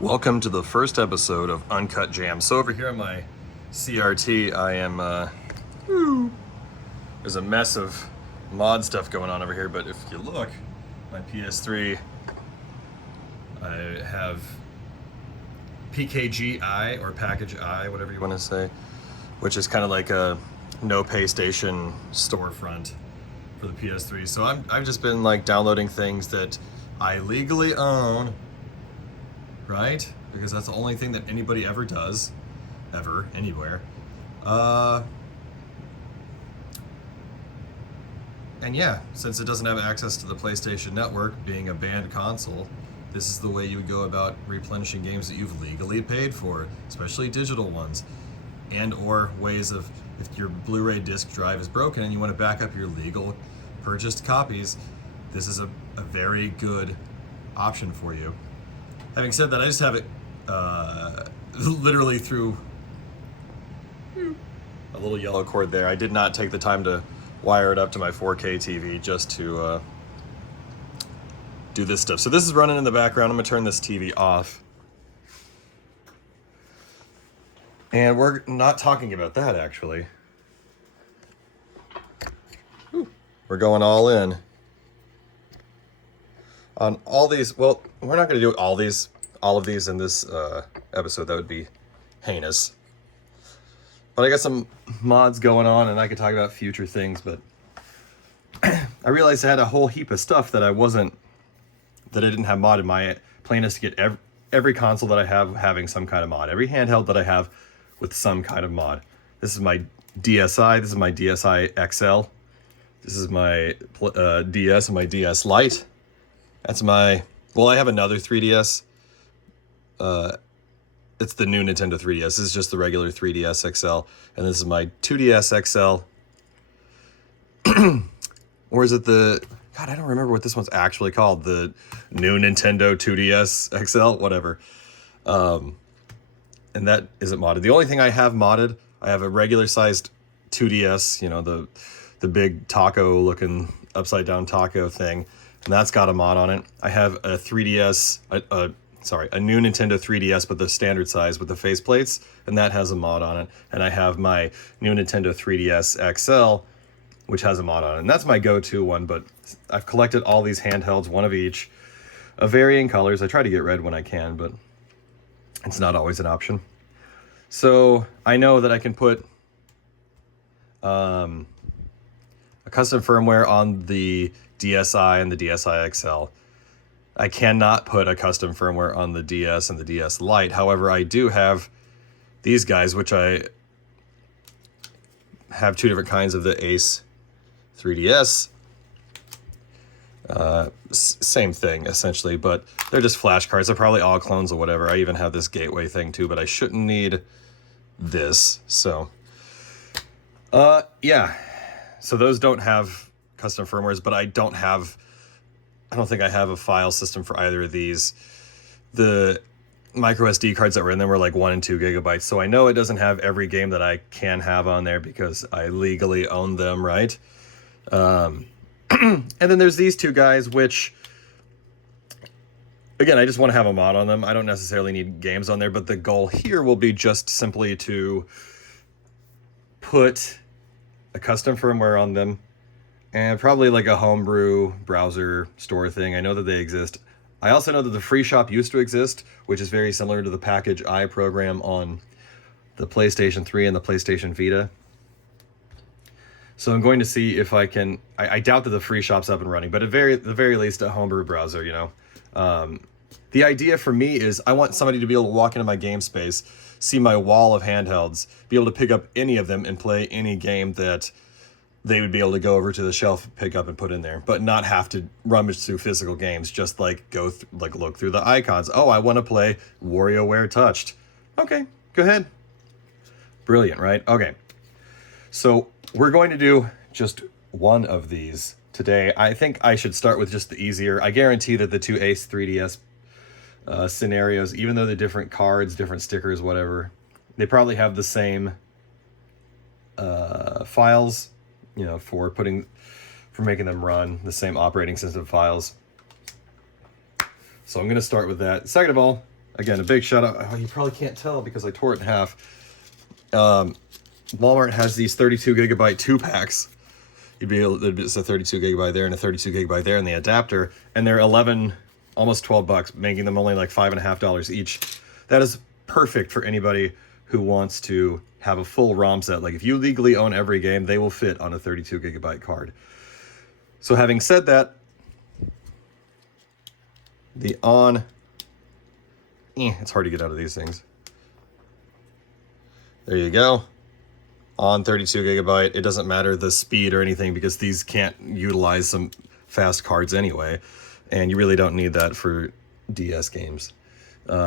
Welcome to the first episode of Uncut Jams. So over here on my CRT, I am, there's a mess of mod stuff going on over here, but if you look, my PS3, I have PKG-I, or Package I, whatever you want to say, which is kind of like a no pay station storefront for the PS3. So I've just been like downloading things that I legally own, right? Because that's the only thing that anybody ever does, ever, anywhere. And yeah, since it doesn't have access to the PlayStation Network, being a banned console, this is the way you would go about replenishing games that you've legally paid for, especially digital ones. And or ways of, if your Blu-ray disc drive is broken and you want to back up your legal purchased copies, this is a very good option for you. Having said that, I just have it literally through a little yellow cord there. I did not take the time to wire it up to my 4K TV just to do this stuff. So this is running in the background. I'm gonna turn this TV off. And we're not talking about that, actually. We're going all in on all these. Well, we're not going to do all of these in this episode. That would be heinous. But I got some mods going on, and I could talk about future things. But I realized I had a whole heap of stuff that I didn't have modded. My plan is to get every console that I have having some kind of mod. Every handheld that I have with some kind of mod. This is my DSi. This is my DSi XL. This is my DS and my DSLite. That's my, well, I have another 3DS. It's the new Nintendo 3DS. This is just the regular 3DS XL. And this is my 2DS XL. Or is it the, God, I don't remember what this one's actually called. The new Nintendo 2DS XL, whatever. And that isn't modded. The only thing I have modded, I have a regular sized 2DS, you know, the big taco looking upside down taco thing. And that's got a mod on it. I have a 3DS, a new Nintendo 3DS, but the standard size with the faceplates, and that has a mod on it. And I have my new Nintendo 3DS XL, which has a mod on it. And that's my go-to one, but I've collected all these handhelds, one of each, of varying colors. I try to get red when I can, but it's not always an option. So I know that I can put a custom firmware on the DSi and the DSi XL. I cannot put a custom firmware on the DS and the DS Lite. However, I do have these guys, which I have two different kinds of the Ace 3DS. Same thing, essentially, but they're just flashcards. They're probably all clones or whatever. I even have this gateway thing too, but I shouldn't need this. So, yeah. So those don't have custom firmwares, but I don't think I have a file system for either of these. The micro SD cards that were in them were like 1 and 2 gigabytes. So I know it doesn't have every game that I can have on there because I legally own them, right? And then there's these two guys, which, again, I just want to have a mod on them. I don't necessarily need games on there, but the goal here will be just simply to put a custom firmware on them and probably like a homebrew browser store thing. I know that they exist. I also know that the free shop used to exist, which is very similar to the Package I program on the PlayStation 3 and the PlayStation Vita. So I'm going to see if I can, I doubt that the free shop's up and running, but at the very least a homebrew browser, you know. The idea for me is I want somebody to be able to walk into my game space, see my wall of handhelds, be able to pick up any of them and play any game that they would be able to go over to the shelf, pick up and put in there, but not have to rummage through physical games, just like look through the icons. Oh, I want to play WarioWare Touched. Okay, go ahead. Brilliant, right? Okay. So we're going to do just one of these today. I think I should start with just the easier. I guarantee that the two Ace 3DS scenarios, even though they're different cards, different stickers, whatever, they probably have the same files, you know, for making them run, the same operating system files. So I'm going to start with that. Second of all, again, a big shout out. Oh, you probably can't tell because I tore it in half. Walmart has these 32 gigabyte 2-packs. You'd be able, it's a 32 gigabyte there and a 32 gigabyte there, and the adapter, and they're 11, almost $12, making them only like $5.50 each. That is perfect for anybody who wants to have a full ROM set. Like if you legally own every game, they will fit on a 32 gigabyte card. So having said that, the it's hard to get out of these things. There you go. On 32 gigabyte, it doesn't matter the speed or anything because these can't utilize some fast cards anyway, and you really don't need that for DS games.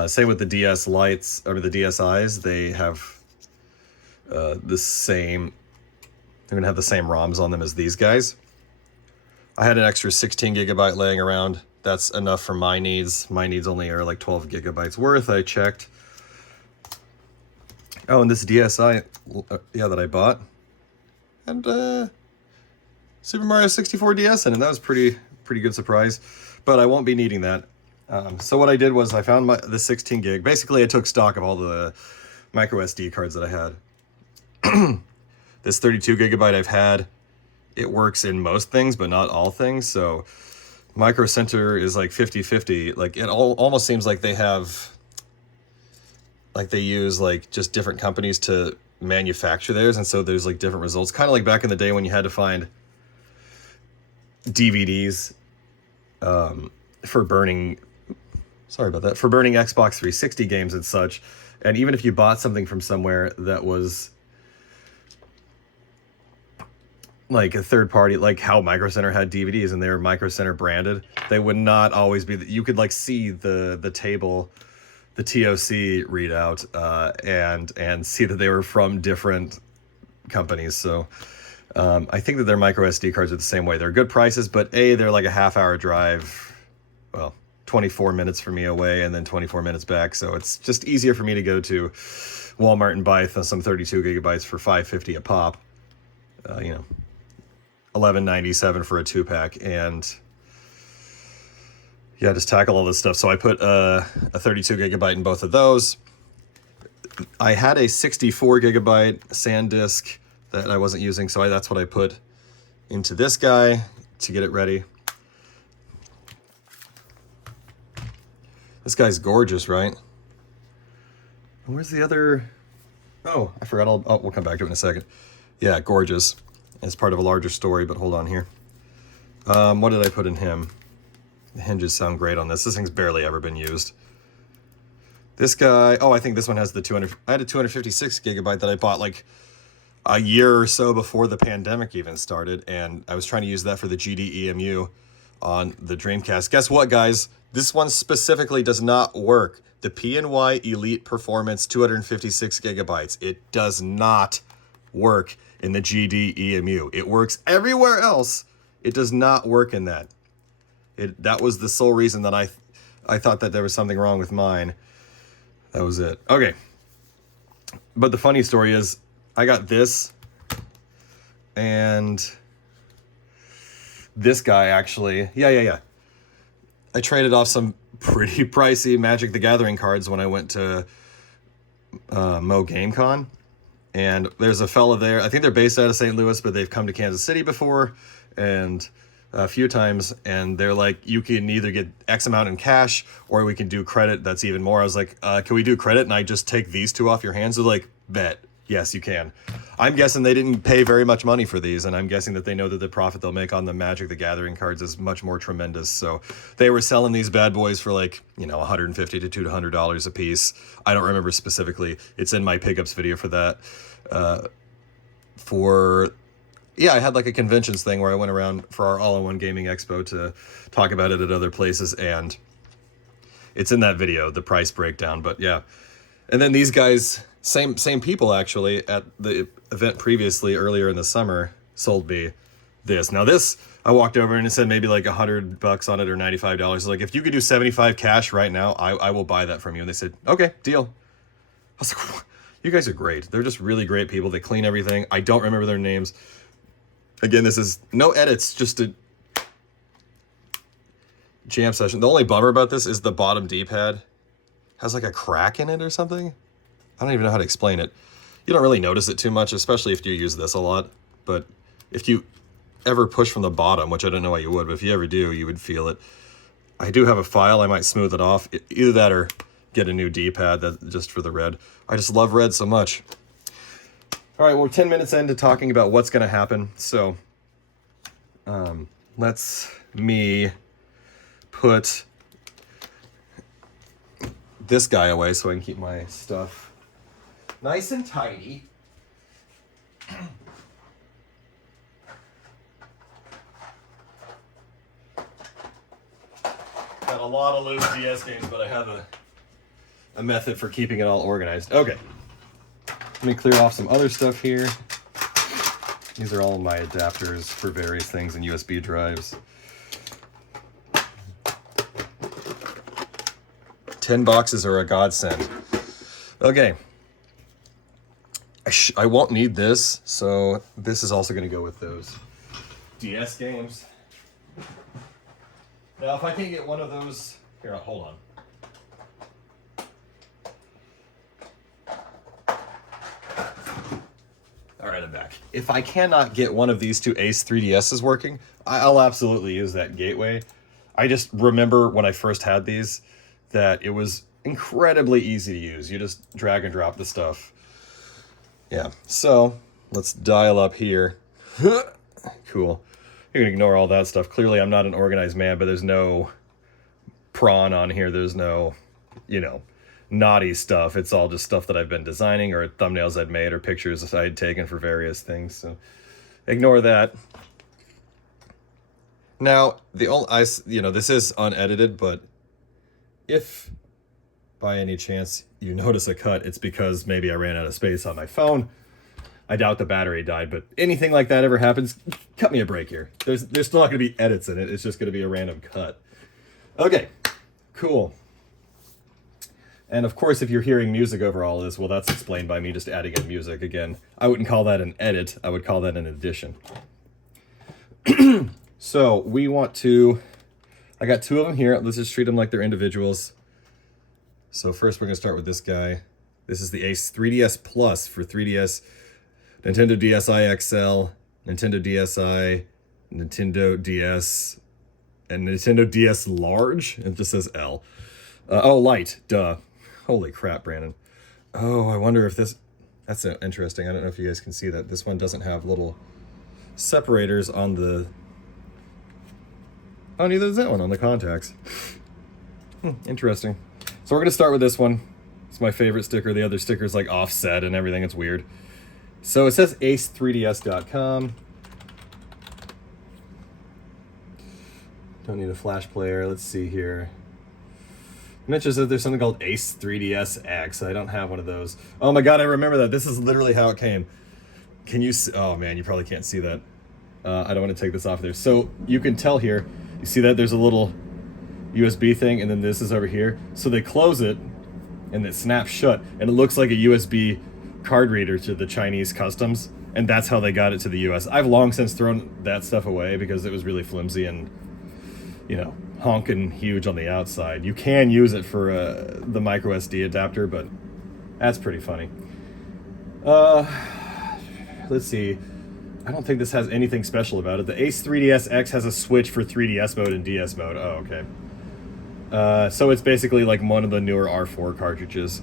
Same with the DSLites or the DSIs. They have the same. They're gonna have the same ROMs on them as these guys. I had an extra 16 gigabyte laying around. That's enough for my needs. My needs only are like 12 gigabytes worth. I checked. Oh, and this DSi, that I bought, and Super Mario 64 DS in it. That was pretty good surprise, but I won't be needing that. So what I did was I found the 16 gig. Basically, I took stock of all the micro SD cards that I had. This 32 gigabyte I've had. It works in most things, but not all things. So Micro Center is like 50-50. Like it almost seems like they have, like they use like just different companies to manufacture theirs, and so there's like different results. Kind of like back in the day when you had to find DVDs for burning. Sorry about that. For burning Xbox 360 games and such, and even if you bought something from somewhere that was like a third party, like how Micro Center had DVDs and they were Micro Center branded, they would not always be. You could like see the table, the TOC readout, and see that they were from different companies. So I think that their micro SD cards are the same way. They're good prices, but they're like a half-hour drive. Well, 24 minutes for me away and then 24 minutes back. So it's just easier for me to go to Walmart and buy some 32 gigabytes for $5.50 a pop. $11.97 for a 2-pack, and yeah, just tackle all this stuff. So I put a 32 gigabyte in both of those. I had a 64 gigabyte SanDisk that I wasn't using, so that's what I put into this guy to get it ready. This guy's gorgeous, right? And where's the other? Oh, I forgot. We'll come back to it in a second. Yeah, gorgeous. It's part of a larger story, but hold on here. What did I put in him? The hinges sound great on this. This thing's barely ever been used. This guy, I think this one has the 200. I had a 256 gigabyte that I bought like a year or so before the pandemic even started, and I was trying to use that for the GDEMU on the Dreamcast. Guess what, guys? This one specifically does not work. The PNY Elite Performance 256 gigabytes. It does not work in the GDEMU. It works everywhere else. It does not work in that. That was the sole reason that I thought that there was something wrong with mine. That was it. Okay. But the funny story is I got this and this guy actually. Yeah. I traded off some pretty pricey Magic the Gathering cards when I went to Mo GameCon. And there's a fella there. I think they're based out of St. Louis, but they've come to Kansas City before and a few times. And they're like, you can either get X amount in cash or we can do credit. That's even more. I was like, can we do credit? And I just take these two off your hands? They're like, bet. Yes, you can. I'm guessing they didn't pay very much money for these. And I'm guessing that they know that the profit they'll make on the Magic the Gathering cards is much more tremendous. So they were selling these bad boys for like, $150 to $200 a piece. I don't remember specifically. It's in my pickups video for that. I had like a conventions thing where I went around for our all-in-one gaming expo to talk about it at other places, and it's in that video, the price breakdown. But yeah, and then these guys, same people actually at the event previously earlier in the summer, sold me this. Now this, I walked over and it said maybe like $100 on it or $95. Like, if you could do 75 cash right now, I will buy that from you. And they said, okay, deal. I was like, what? You guys are great. They're just really great people. They clean everything. I don't remember their names. Again, this is no edits, just a jam session. The only bummer about this is the bottom D-pad has like a crack in it or something. I don't even know how to explain it. You don't really notice it too much, especially if you use this a lot. But if you ever push from the bottom, which I don't know why you would, but if you ever do, you would feel it. I do have a file. I might smooth it off. Either that or get a new D-pad that just for the red. I just love red so much. All right, we're 10 minutes into talking about what's going to happen. So let's me put this guy away so I can keep my stuff nice and tidy. Got a lot of loose DS games, but I have a method for keeping it all organized. Okay. Let me clear off some other stuff here. These are all my adapters for various things and USB drives. 10 boxes are a godsend. Okay. I won't need this, so this is also going to go with those DS games. Now, if I can get one of those... Here, hold on. All right, I'm back. If I cannot get one of these two Ace 3DSs working, I'll absolutely use that gateway. I just remember when I first had these that it was incredibly easy to use. You just drag and drop the stuff. Yeah, so let's dial up here. Cool. You can ignore all that stuff. Clearly, I'm not an organized man, but there's no prawn on here. There's no, naughty stuff. It's all just stuff that I've been designing or thumbnails I'd made or pictures I had taken for various things. So ignore that. Now, this is unedited, but if by any chance you notice a cut, it's because maybe I ran out of space on my phone. I doubt the battery died, but anything like that ever happens, cut me a break here. There's still not going to be edits in it. It's just going to be a random cut. Okay, cool. And of course, if you're hearing music over all this, well, that's explained by me just adding in music again. I wouldn't call that an edit. I would call that an addition. So we want to, I got two of them here. Let's just treat them like they're individuals. So first we're going to start with this guy. This is the Ace 3DS Plus for 3DS, Nintendo DSi XL, Nintendo DSi, Nintendo DS, and Nintendo DS Large. It just says L. Lite, duh. Holy crap, Brandon. Oh, I wonder if this... That's interesting. I don't know if you guys can see that. This one doesn't have little separators on the... Oh, neither does that one on the contacts. Interesting. So we're going to start with this one. It's my favorite sticker. The other sticker's like offset and everything. It's weird. So it says ace3ds.com. Don't need a flash player. Let's see here. It mentions that there's something called Ace 3DS X. I don't have one of those. Oh my god, I remember that. This is literally how it came. Can you see? Oh man, you probably can't see that. I don't want to take this off there. So you can tell here, you see that there's a little USB thing, and then this is over here. So they close it, and it snaps shut, and it looks like a USB card reader to the Chinese customs, and that's how they got it to the US. I've long since thrown that stuff away because it was really flimsy and, honking huge on the outside. You can use it for the micro SD adapter, but that's pretty funny. Let's see. I don't think this has anything special about it. The Ace 3DS X has a switch for 3DS mode and DS mode. Oh, okay. So it's basically like one of the newer R4 cartridges.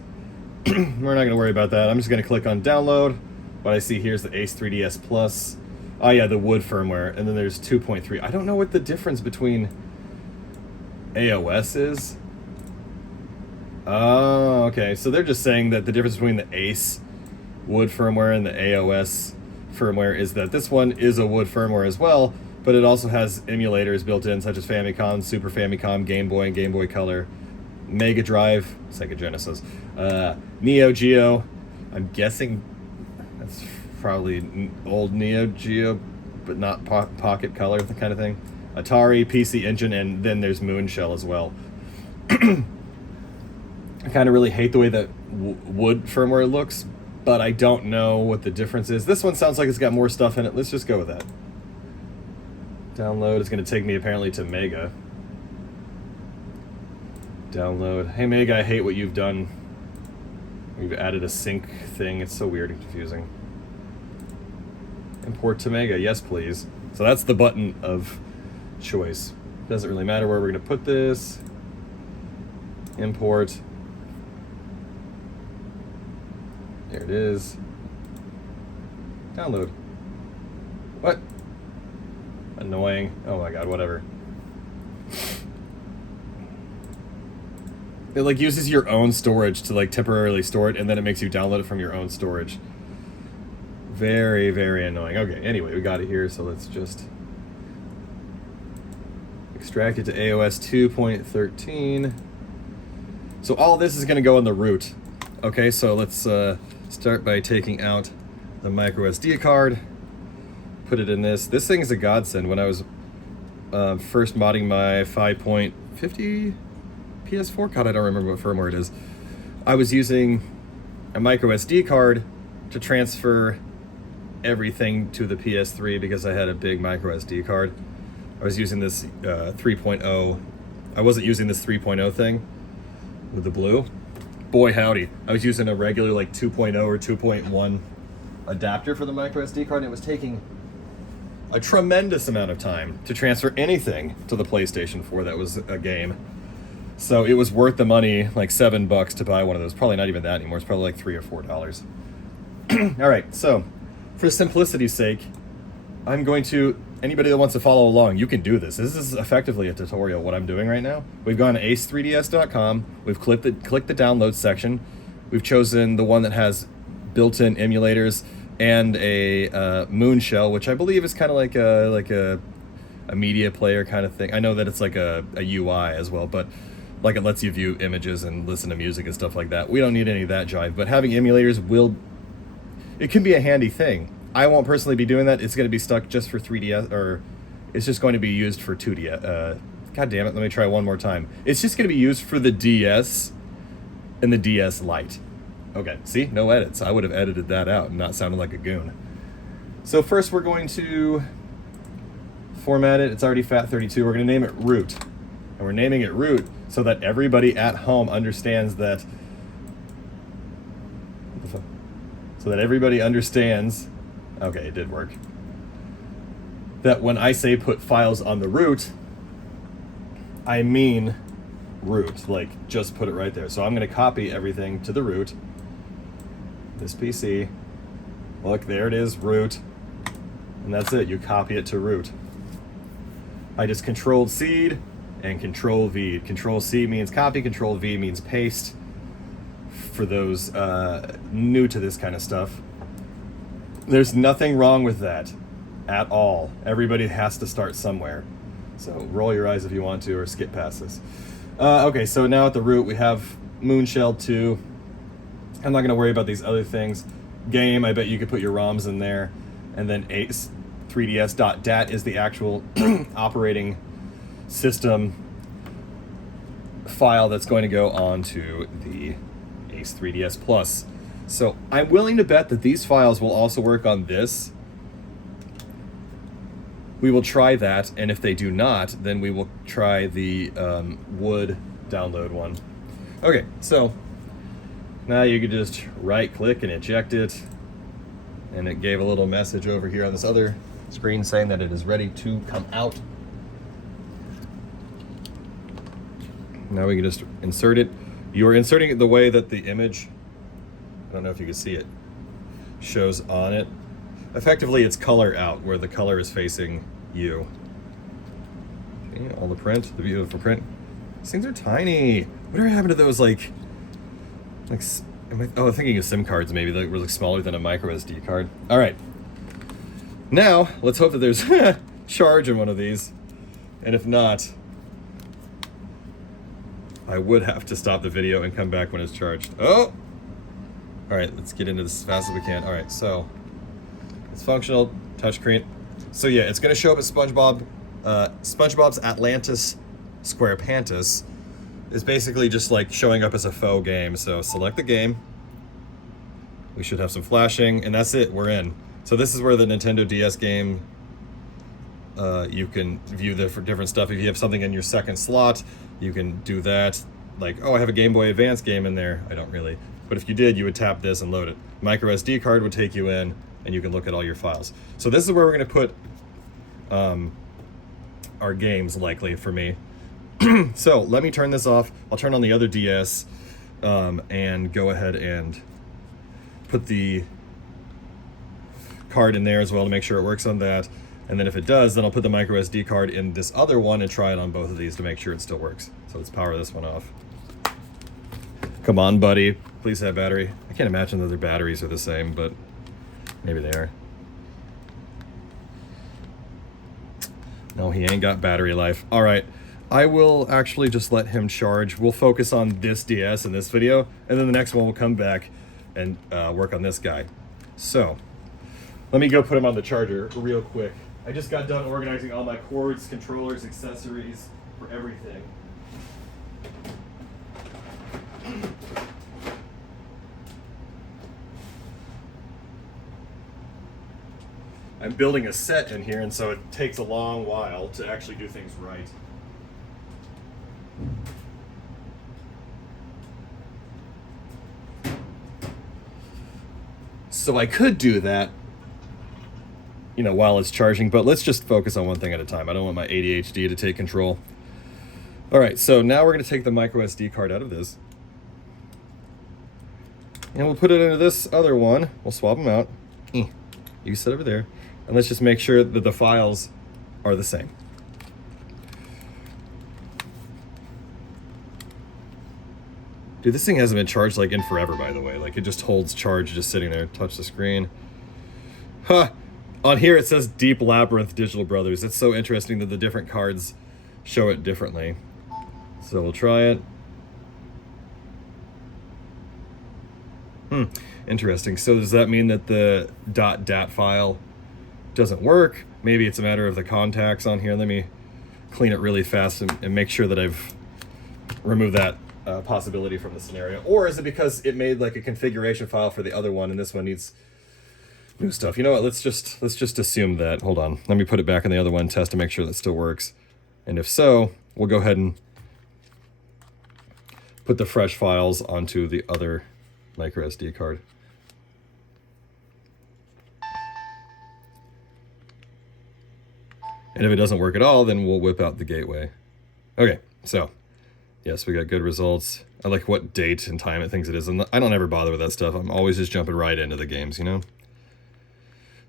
We're not going to worry about that. I'm just going to click on download. What I see here is the Ace 3DS Plus. Oh yeah, the wood firmware. And then there's 2.3. I don't know what the difference between AOS is. Oh, okay. So they're just saying that the difference between the Ace wood firmware and the AOS firmware is that this one is a wood firmware as well, but it also has emulators built in, such as Famicom, Super Famicom, Game Boy, and Game Boy Color, Mega Drive, Sega Genesis, Neo Geo. I'm guessing that's probably old Neo Geo, but not Pocket Color, the kind of thing. Atari, PC Engine, and then there's Moonshell as well. I kind of really hate the way that wood firmware looks, but I don't know what the difference is. This one sounds like it's got more stuff in it. Let's just go with that. Download is going to take me apparently to Mega. Download. Hey Meg, I hate what you've done. We've added a sync thing. It's so weird and confusing. Import to Mega, yes please. So that's the button of choice. Doesn't really matter where we're gonna put this. Import. There it is. Download. What? Annoying. Oh my god, whatever. It like uses your own storage to like temporarily store it, and then it makes you download it from your own storage. Very, very annoying. Okay, anyway, we got it here, so let's just extract it to AOS 2.13. So all this is gonna go in the root. Okay, so let's start by taking out the micro SD card, put it in this. This thing is a godsend. When I was first modding my 5.50 PS4, God, I don't remember what firmware it is. I was using a micro SD card to transfer everything to the PS3 because I had a big micro SD card. I was using this 3.0. I wasn't using this 3.0 thing with the blue. Boy howdy, I was using a regular like 2.0 or 2.1 adapter for the micro SD card, and it was taking a tremendous amount of time to transfer anything to the PlayStation 4 that was a game. So it was worth the money, like $7 to buy one of those. Probably not even that anymore. It's probably like $3 or $4. All right, so for simplicity's sake, I'm going to, anybody that wants to follow along, you can do this. This is effectively a tutorial, what I'm doing right now. We've gone to ace3ds.com. We've clicked the download section. We've chosen the one that has built-in emulators and a moon shell, which I believe is kind of like a media player kind of thing. I know that it's like a UI as well, but like it lets you view images and listen to music and stuff like that. We don't need any of that jive, but having emulators it can be a handy thing. I won't personally be doing that. It's going to be stuck just for 3DS, or it's just going to be used for 2DS. God damn it, let me try one more time. It's just going to be used for the DS and the DSLite. Okay, see, no edits. I would have edited that out and not sounded like a goon. So first we're going to format it. It's already FAT32. We're going to name it root. And we're naming it root so that everybody at home understands that. So that everybody understands. Okay, it did work. That when I say put files on the root, I mean root. Like, just put it right there. So I'm going to copy everything to the root. This PC. Look, there it is, root. And that's it. You copy it to root. I just controlled C and control V. Control C means copy, control V means paste. For those new to this kind of stuff. There's nothing wrong with that at all. Everybody has to start somewhere. So roll your eyes if you want to, or skip past this. Okay, so now at the root we have Moonshell 2. I'm not going to worry about these other things. Game, I bet you could put your ROMs in there. And then ace3ds.dat is the actual operating system file that's going to go onto the Ace 3ds Plus. So I'm willing to bet that these files will also work on this. We will try that, and if they do not, then we will try the wood download one. Okay, so now you can just right click and eject it, and it gave a little message over here on this other screen saying that it is ready to come out. Now we can just insert it. You are inserting it the way that the image, I don't know if you can see it, shows on it. Effectively, it's color out, where the color is facing you. Okay, all the print, the beautiful print. These things are tiny. Whatever happened to those, like I'm thinking of SIM cards maybe, that were like smaller than a micro SD card. All right. Now, let's hope that there's charge in one of these. And if not, I would have to stop the video and come back when it's charged. Oh! All right, let's get into this as fast as we can. All right, so it's functional, touchscreen. So yeah, it's gonna show up as SpongeBob's Atlantis SquarePantis is basically just like showing up as a faux game. So select the game. We should have some flashing, and that's it, we're in. So this is where the Nintendo DS game, you can view the different stuff. If you have something in your second slot, you can do that. like, oh, I have a Game Boy Advance game in there. I don't really. But if you did, you would tap this and load it. Micro SD card would take you in, and you can look at all your files. So this is where we're going to put our games, likely, for me. So let me turn this off. I'll turn on the other DS and go ahead and put the card in there as well to make sure it works on that. And then if it does, then I'll put the micro SD card in this other one and try it on both of these to make sure it still works. So let's power this one off. Come on, buddy. Please have battery. I can't imagine that their batteries are the same, but maybe they are. No, he ain't got battery life. All right. I will actually just let him charge. We'll focus on this DS in this video, and then the next one will come back and work on this guy. So let me go put him on the charger real quick. I just got done organizing all my cords, controllers, accessories for everything. I'm building a set in here, and so it takes a long while to actually do things right. So I could do that, you know, while it's charging, but let's just focus on one thing at a time. I don't want my ADHD to take control. All right, so now we're going to take the micro SD card out of this. And we'll put it into this other one. We'll swap them out. You sit over there. And let's just make sure that the files are the same. Dude, this thing hasn't been charged like in forever, by the way. Like it just holds charge just sitting there. Touch the screen. Huh. On here it says Deep Labyrinth Digital Brothers. It's so interesting that the different cards show it differently. So we'll try it. Interesting. So does that mean that the .dat file doesn't work? Maybe it's a matter of the contacts on here. Let me clean it really fast and make sure that I've removed that possibility from the scenario. Or is it because it made like a configuration file for the other one and this one needs new stuff? You know what, let's just assume that. Hold on, let me put it back in the other one, test to make sure that still works. And if so, we'll go ahead and put the fresh files onto the other micro SD card. And if it doesn't work at all, then we'll whip out the gateway. Okay, so yes, we got good results. I like what date and time it thinks it is. And I don't ever bother with that stuff. I'm always just jumping right into the games, you know?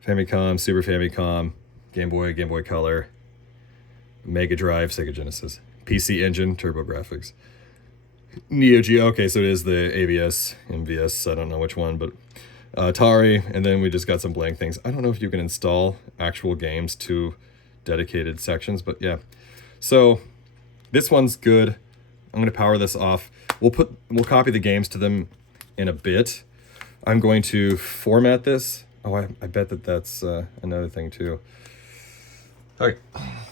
Famicom, Super Famicom, Game Boy Color, Mega Drive, Sega Genesis, PC Engine, TurboGrafx, Neo Geo. Okay, so it is the AVS, MVS, I don't know which one, but Atari, and then we just got some blank things. I don't know if you can install actual games to dedicated sections, but yeah. So this one's good. I'm going to power this off. We'll copy the games to them in a bit. I'm going to format this. Oh, I bet that's another thing too. Okay,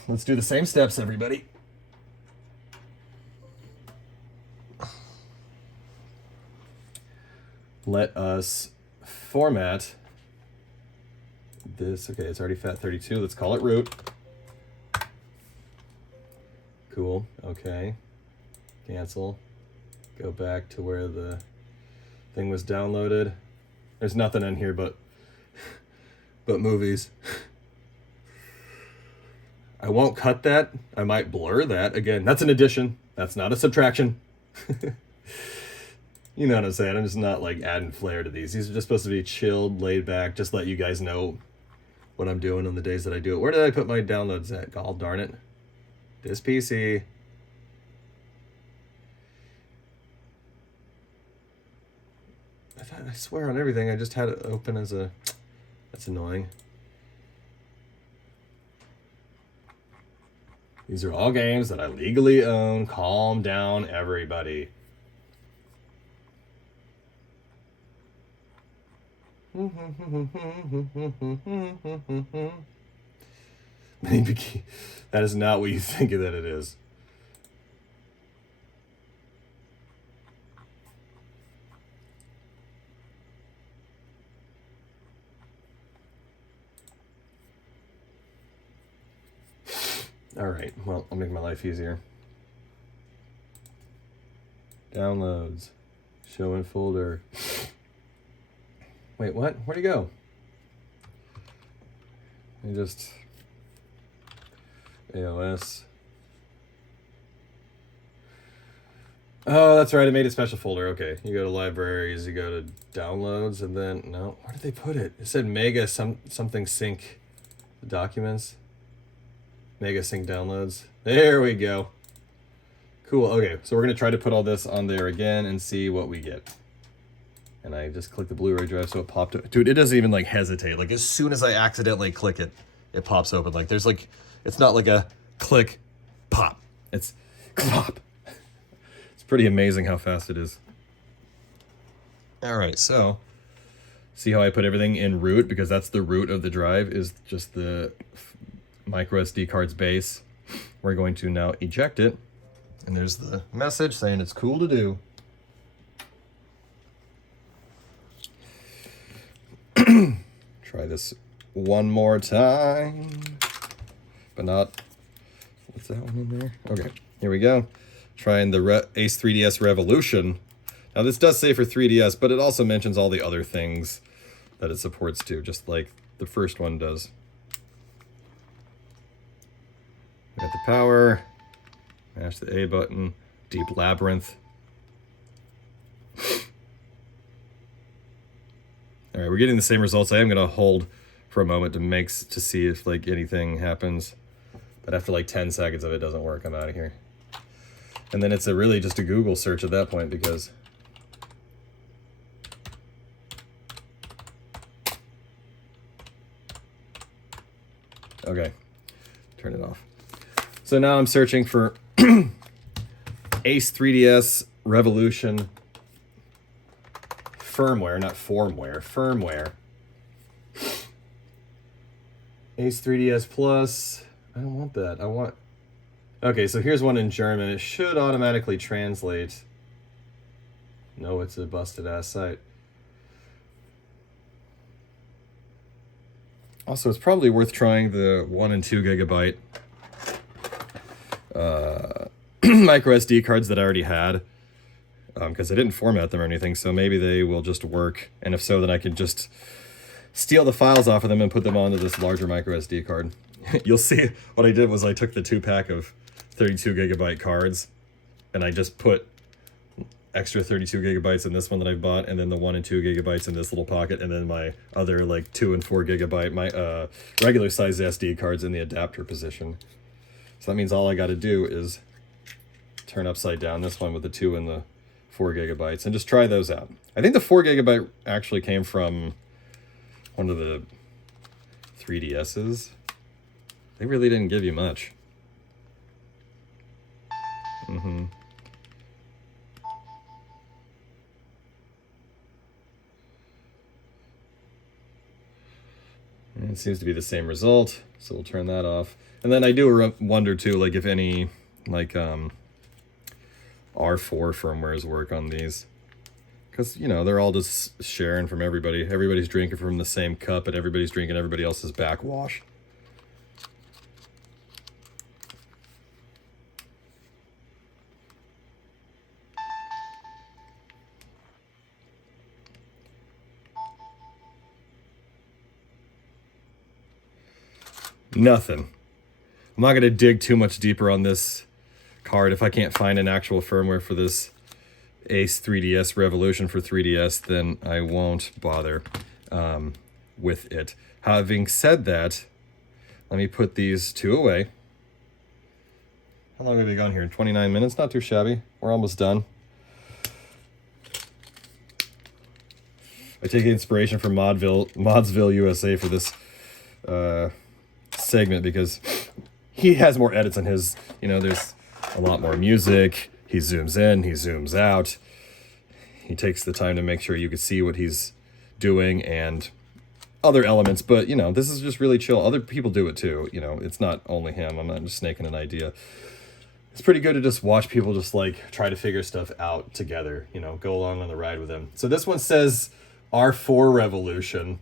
let's do the same steps, everybody. Let us format this. Okay, it's already FAT32. Let's call it root. Cool. Okay. Cancel. Go back to where the thing was downloaded. There's nothing in here but movies. I won't cut that. I might blur that. Again, that's an addition. That's not a subtraction. You know what I'm saying? I'm just not like adding flair to these. These are just supposed to be chilled, laid back, just let you guys know what I'm doing on the days that I do it. Where did I put my downloads at? God darn it. This PC. I swear on everything, I just had it open as a... That's annoying. These are all games that I legally own. Calm down, everybody. That is not what you think that it is. All right, well, I'll make my life easier. Downloads. Show in folder. Wait, what? Where'd he go? He just... AOS. Oh, that's right. I made a special folder. Okay. You go to libraries, you go to downloads, and then... No. Where did they put it? It said mega something sync documents. Mega sync downloads. There we go. Cool. Okay. So we're going to try to put all this on there again and see what we get. And I just clicked the Blu-ray drive, so it popped up. Dude, it doesn't even, like, hesitate. Like, as soon as I accidentally click it, it pops open. Like, there's, like... It's not like a click, pop. It's pop. It's pretty amazing how fast it is. All right, so see how I put everything in root, because that's the root of the drive, is just the micro SD card's base. We're going to now eject it, and there's the message saying it's cool to do. Try this one more time. But not, what's that one in there? Okay, here we go. Trying the Ace 3DS Revolution. Now this does say for 3DS, but it also mentions all the other things that it supports too, just like the first one does. We got the power, mash the A button, deep labyrinth. All right, we're getting the same results. I am gonna hold for a moment to see if like anything happens. But after like 10 seconds of it doesn't work, I'm out of here. And then it's really just a Google search at that point, because okay, turn it off. So now I'm searching for Ace 3DS Revolution firmware, not formware, firmware. Ace 3DS Plus. I don't want that. I want... Okay, so here's one in German. It should automatically translate. No, it's a busted-ass site. Also, it's probably worth trying the 1 and 2 gigabyte micro SD cards that I already had, because I didn't format them or anything, so maybe they will just work. And if so, then I can just steal the files off of them and put them onto this larger micro SD card. You'll see what I did was I took the 2-pack of 32 gigabyte cards and I just put extra 32 gigabytes in this one that I bought, and then the 1 and 2 gigabytes in this little pocket, and then my other like 2 and 4 gigabyte, my regular size SD cards in the adapter position. So that means all I got to do is turn upside down this one with the 2 and the 4 gigabytes and just try those out. I think the 4 gigabyte actually came from one of the 3DSs. They really didn't give you much. And it seems to be the same result, so we'll turn that off. And then I do wonder too, like if any like R4 firmwares work on these, because you know they're all just sharing from everybody. Everybody's drinking from the same cup, and everybody's drinking everybody else's backwash. Nothing. I'm not going to dig too much deeper on this card. If I can't find an actual firmware for this Ace 3DS Revolution for 3DS, then I won't bother with it. Having said that, let me put these two away. How long have we gone here? 29 minutes? Not too shabby. We're almost done. I take inspiration from Modsville USA for this segment, because he has more edits on his, you know, there's a lot more music. He zooms in, he zooms out. He takes the time to make sure you can see what he's doing and other elements, but you know, this is just really chill. Other people do it too, you know, it's not only him. I'm not just snaking an idea. It's pretty good to just watch people just like try to figure stuff out together, you know, go along on the ride with him. So this one says R4 Revolution.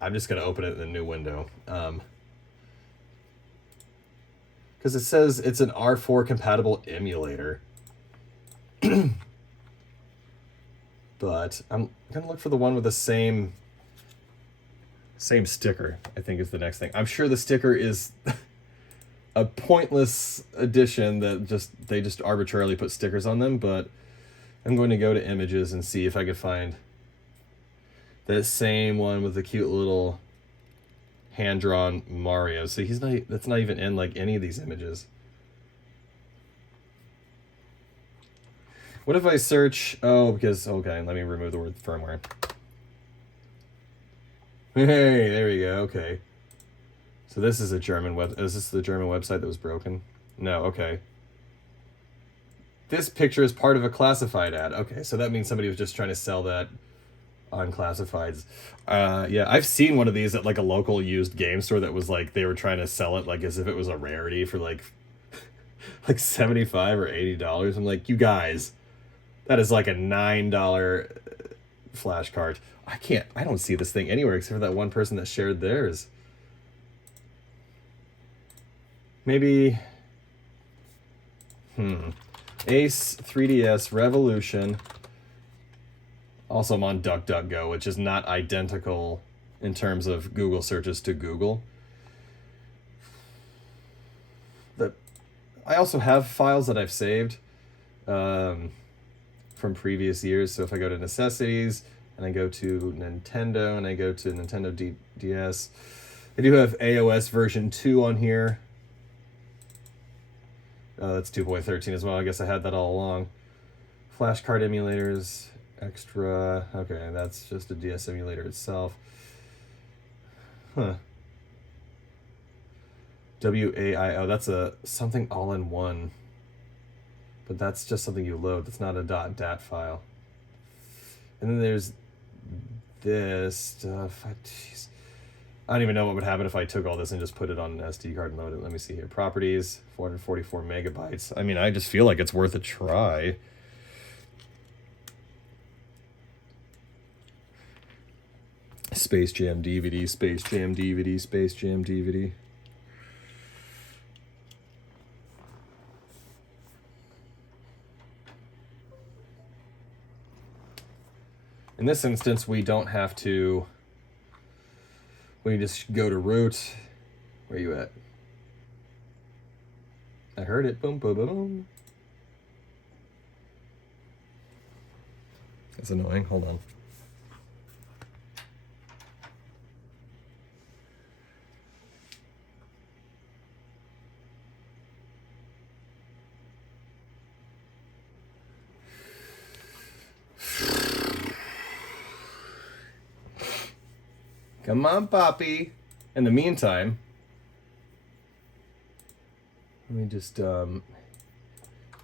I'm just going to open it in a new window. Because it says it's an R4 compatible emulator. but I'm gonna look for the one with the same sticker. I think is the next thing. I'm sure the sticker is a pointless addition that they just arbitrarily put stickers on them, but I'm going to go to images and see if I could find that same one with the cute little hand-drawn Mario. So that's not even in like any of these images. What if I search, okay, let me remove the word firmware. Hey, there we go, okay. So this is a German is this the German website that was broken? No, okay. This picture is part of a classified ad. Okay, so that means somebody was just trying to sell that on classifieds. Yeah, I've seen one of these at like a local used game store that was like, they were trying to sell it like as if it was a rarity for like $75 or $80. I'm like, you guys, that is like a $9 flash cart. I don't see this thing anywhere except for that one person that shared theirs. Maybe, Ace 3DS Revolution. Also, I'm on DuckDuckGo, which is not identical in terms of Google searches to Google. I also have files that I've saved from previous years. So if I go to Necessities and I go to Nintendo and I go to Nintendo DS, I do have AOS version 2 on here. That's 2.13 as well. I guess I had that all along. Flashcard emulators, extra. Okay, that's just a DS emulator itself. Huh. WAIO, that's something all-in-one. But that's just something you load. That's not a .dat file. And then there's this stuff. Jeez. I don't even know what would happen if I took all this and just put it on an SD card and load it. Let me see here. Properties, 444 megabytes. I mean, I just feel like it's worth a try. Space Jam DVD, Space Jam DVD, Space Jam DVD. In this instance, we don't have to... We just go to root. Where you at? I heard it. Boom, boom, boom, boom. That's annoying. Hold on. Come on, Poppy. In the meantime, let me just hit up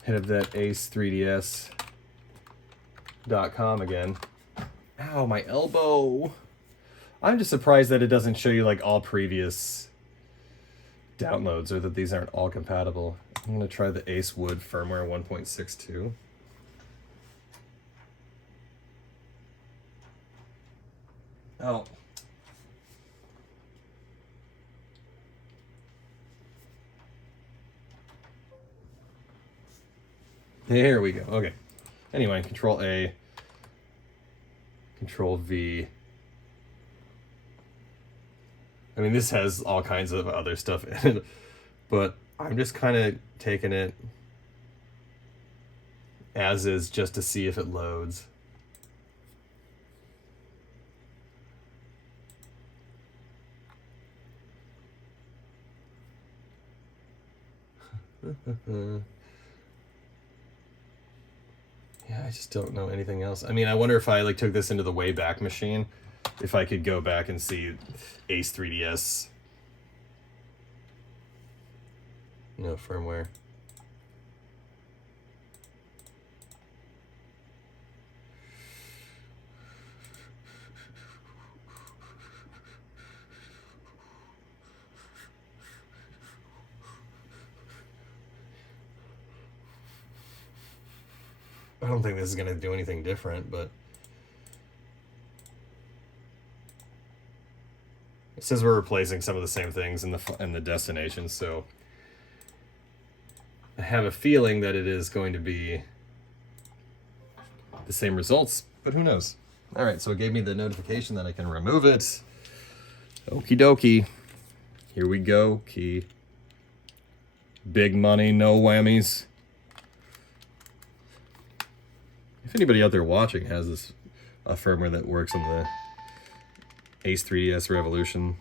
that ace3ds.com again. Ow, my elbow. I'm just surprised that it doesn't show you like all previous downloads or that these aren't all compatible. I'm going to try the Ace Wood firmware 1.62. Oh. There we go. Okay. Anyway, Control A, Control V. I mean, this has all kinds of other stuff in it, but I'm just kind of taking it as is just to see if it loads. Yeah, I just don't know anything else. I mean, I wonder if I like took this into the Wayback Machine, if I could go back and see Ace 3DS. No firmware. I don't think this is going to do anything different, but it says we're replacing some of the same things in the destination, so I have a feeling that it is going to be the same results but who knows? All right, so it gave me the notification that I can remove it. Okie dokie. Here we go, key. Big money, no whammies. If anybody out there watching has this firmware that works on the Ace 3DS Revolution,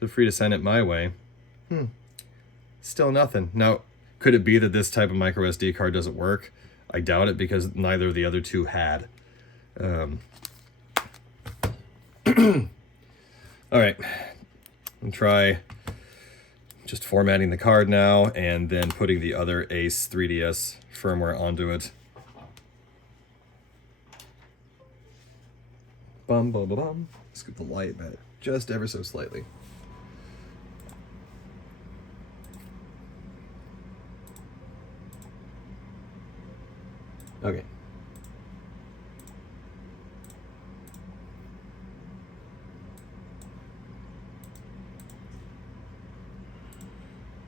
feel free to send it my way. Still nothing. Now, could it be that this type of micro SD card doesn't work? I doubt it, because neither of the other two had. All right, I'll try just formatting the card now and then putting the other Ace 3DS firmware onto it. Bum, bum, bum, bum. Scoop the light back just ever so slightly. Okay.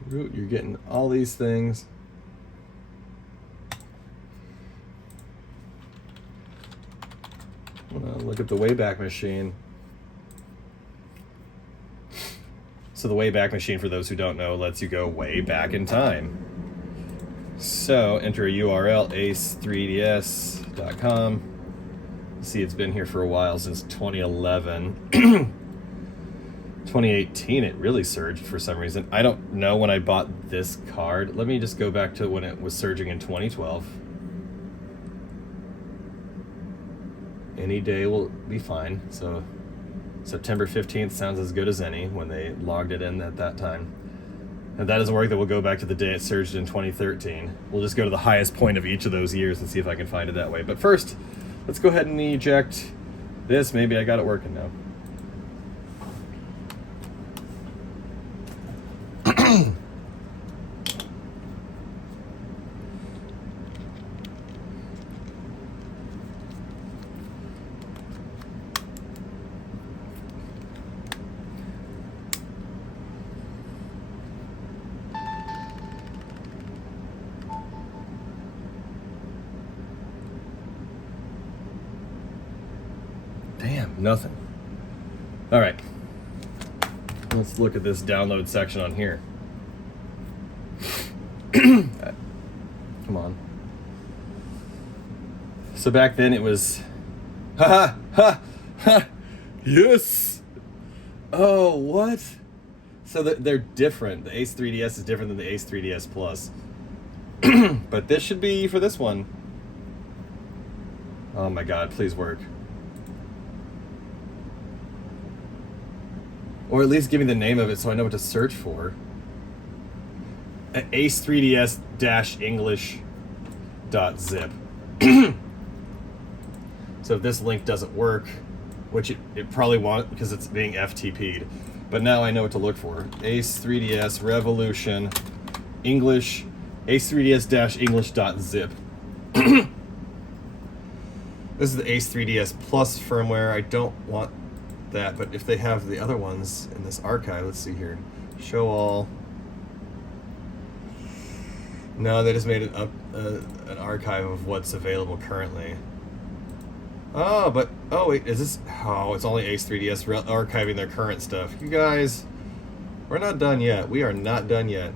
Root, you're getting all these things. Look at the Wayback Machine. So the Wayback Machine, for those who don't know, lets you go way back in time. So enter a URL, ace3ds.com. See, it's been here for a while, since 2011. 2018, it really surged for some reason. I don't know when I bought this card. Let me just go back to when it was surging in 2012. Any day will be fine. So September 15th sounds as good as any when they logged it in at that time. If that doesn't work, then we'll go back to the day it surged in 2013. We'll just go to the highest point of each of those years and see if I can find it that way. But first, let's go ahead and eject this. Maybe I got it working now. Damn, nothing. All right. Let's look at this download section on here. Come on. So back then it was, ha ha ha, yes. Oh, what? So they're different. The Ace 3DS is different than the Ace 3DS Plus. But this should be for this one. Oh my God, please work. Or at least give me the name of it so I know what to search for. Ace 3ds-english.zip. So if this link doesn't work, which it probably won't because it's being FTP'd, but now I know what to look for. Ace 3ds revolution English, Ace 3ds-english.zip. This is the Ace 3ds Plus firmware. I don't want that, but if they have the other ones in this archive, let's see here. Show all. No, they just made it up an archive of what's available currently. Oh, but oh wait, is this? Oh, it's only Ace 3ds archiving their current stuff. You guys, we're not done yet. We are not done yet.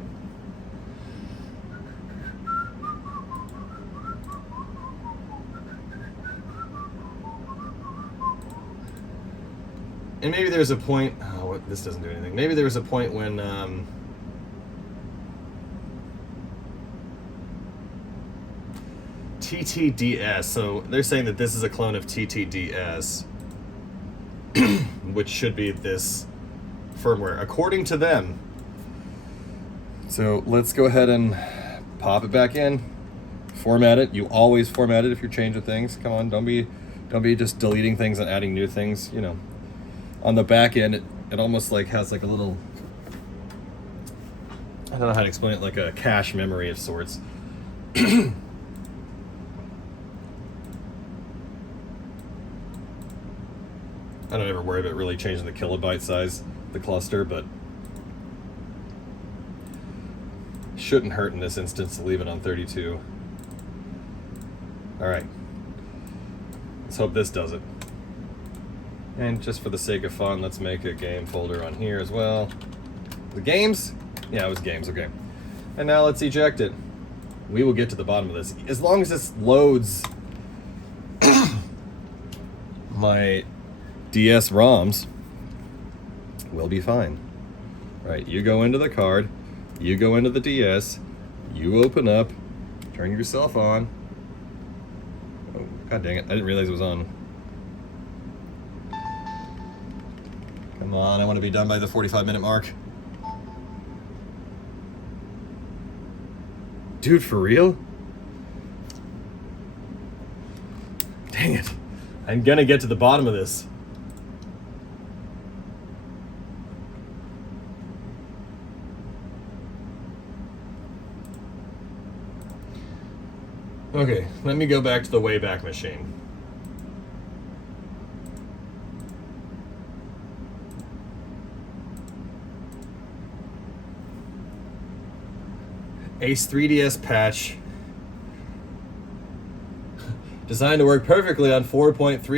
And maybe there's a point. Oh, this doesn't do anything. Maybe there was a point when TTDS. So they're saying that this is a clone of TTDS, which should be this firmware, according to them. So let's go ahead and pop it back in. Format it. You always format it if you're changing things. Come on, don't be just deleting things and adding new things. You know. On the back end, it almost like has like a little, I don't know how to explain it, like a cache memory of sorts. I don't ever worry about really changing the kilobyte size of the cluster, but shouldn't hurt in this instance to leave it on 32. All right. Let's hope this does it. And just for the sake of fun, let's make a game folder on here as well. The games? Yeah, it was games, okay. And now let's eject it. We will get to the bottom of this. As long as this loads my DS ROMs, we'll be fine. Right, you go into the card, you go into the DS, you open up, turn yourself on. Oh, god dang it, I didn't realize it was on. Come on, I want to be done by the 45-minute mark. Dude, for real? Dang it. I'm gonna get to the bottom of this. Okay, let me go back to the Wayback Machine. Ace 3DS patch designed to work perfectly on 4.3